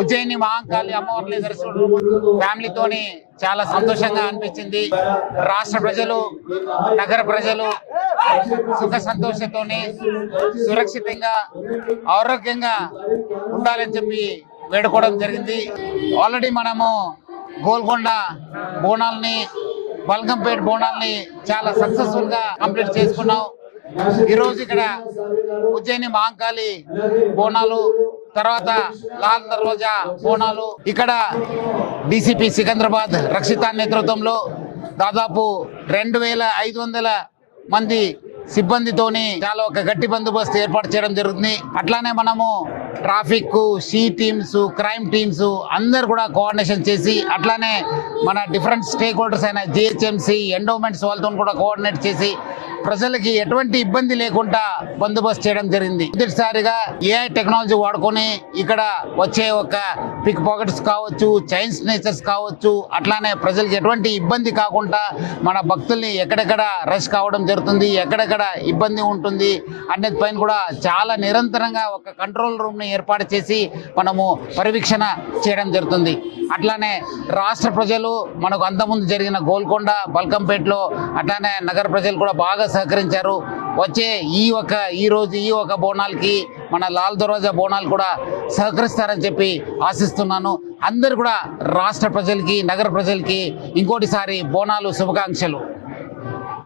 ఉజ్జయిని మహాంకాళి అమ్మవారిని దర్శించడం ఫ్యామిలీతోని చాలా సంతోషంగా అనిపించింది. రాష్ట్ర ప్రజలు, నగర ప్రజలు సుఖ సంతోషంతోని సురక్షితంగా ఆరోగ్యంగా ఉండాలని చెప్పి వేడుకోవడం జరిగింది. ఆల్రెడీ మనము గోల్కొండ బోనాల్ని, బల్కంపేట్ బోనాల్ని చాలా సక్సెస్ఫుల్ గా కంప్లీట్ చేసుకున్నాం. ఈరోజు ఇక్కడ ఉజ్జయిని మహాంకాళి బోనాలు, తర్వాత లాల్ దర్వాజా బోనాలు, ఇక్కడ డీసీపీ సికింద్రాబాద్ రక్షిత నేతృత్వంలో దాదాపు 2500 మంది సిబ్బందితోని చాలా ఒక గట్టి బందోబస్తు ఏర్పాటు చేయడం జరుగుతుంది. అట్లానే మనము traffic, C teams, crime teams అందరు కూడా కోఆర్డినేషన్ చేసి, అట్లానే మన డిఫరెంట్ స్టేక్ హోల్డర్స్ అయిన జిహెచ్ఎంసీ, ఎండోమెంట్స్ వాళ్ళతో కూడా కోఆర్డినేట్ చేసి ప్రజలకి ఎటువంటి ఇబ్బంది లేకుండా బందోబస్తు చేయడం జరిగింది. మొదటిసారిగా ఏఐ టెక్నాలజీ వాడుకొని ఇక్కడ వచ్చే ఒక పిక్ పాకెట్స్ కావచ్చు, చైన్ స్నేచర్స్ కావచ్చు, అట్లానే ప్రజలకు ఎటువంటి ఇబ్బంది కాకుండా మన భక్తుల్ని ఎక్కడెక్కడ రష్ కావడం జరుగుతుంది, ఎక్కడెక్కడ ఇబ్బంది ఉంటుంది అనేది పైన కూడా చాలా నిరంతరంగా ఒక కంట్రోల్ రూమ్ ని ఏర్పాటు చేసి మనము పర్యవేక్షణ చేయడం జరుగుతుంది. అట్లానే రాష్ట్ర ప్రజలు మనకు అంతకుముందు జరిగిన గోల్కొండ, బల్కంపేటలో అట్లానే నగర ప్రజలు కూడా బాగా సహకరించారు. వచ్చే ఈ రోజు ఈ ఒక బోనాలకి మన లాల్ దర్వాజా బోనాలు కూడా సహకరిస్తారని చెప్పి ఆశిస్తున్నాను. అందరు కూడా రాష్ట్ర ప్రజలకి, నగర ప్రజలకి ఇంకోటిసారి బోనాలు శుభాకాంక్షలు.